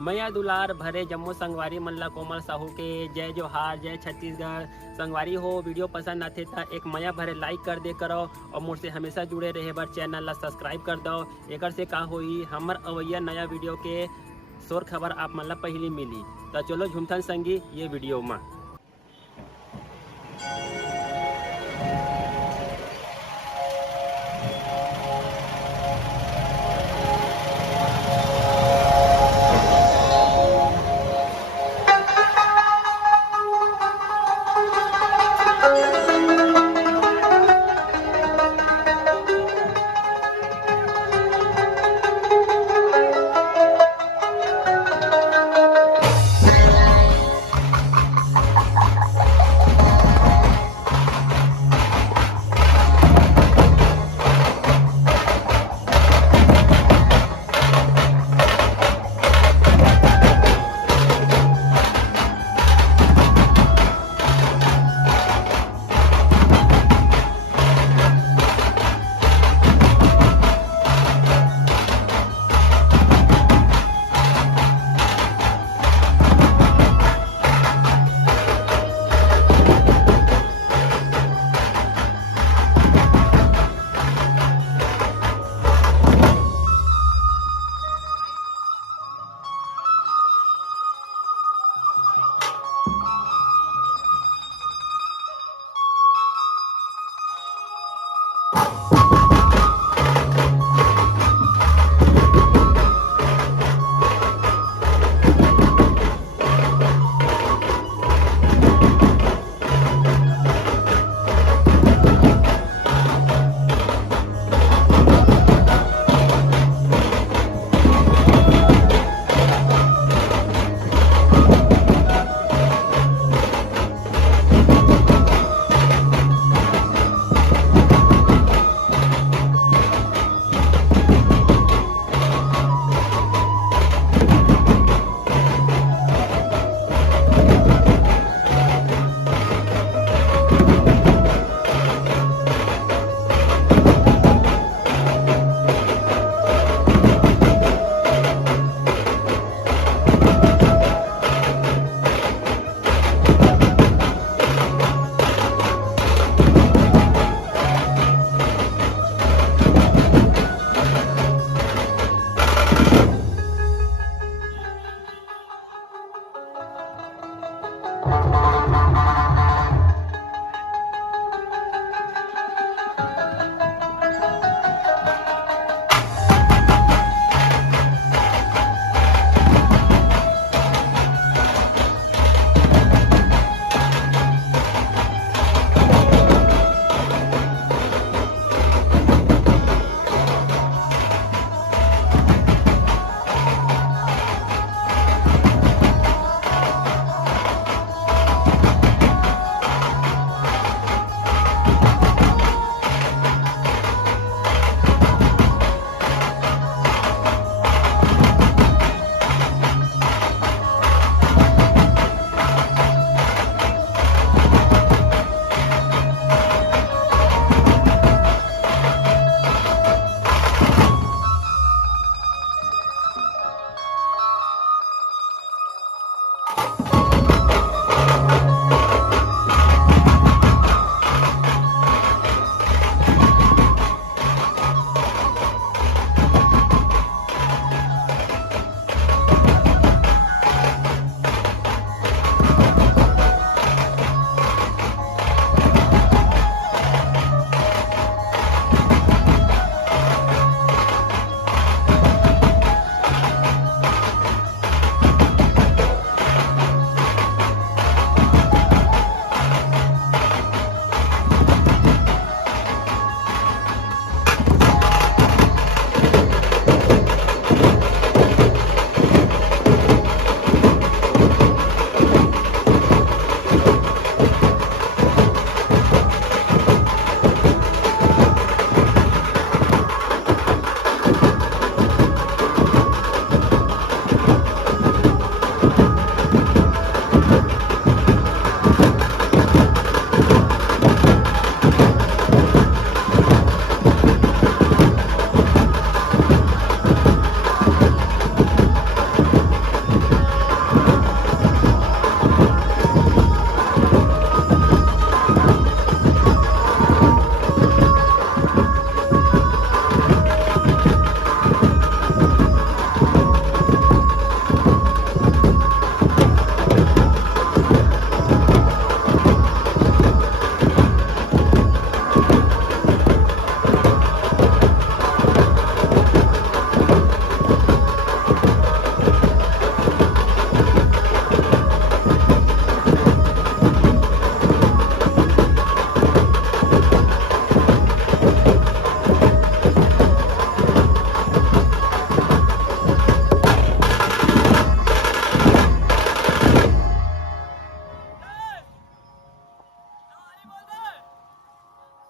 मैया दुलार भरे जम्मू संगवारी मल्ला कोमल साहू के जय जोहार, जय छत्तीसगढ़। संगवारी हो वीडियो पसंद आते तो एक मैया भरे लाइक कर दे करो और मुझसे हमेशा जुड़े रहे बर चैनल ला सब्सक्राइब कर दो। एक से का होई हमर अवैया नया वीडियो के शोर खबर आप मन ला पहली मिली। तो चलो झुमथन संगी ये वीडियो में।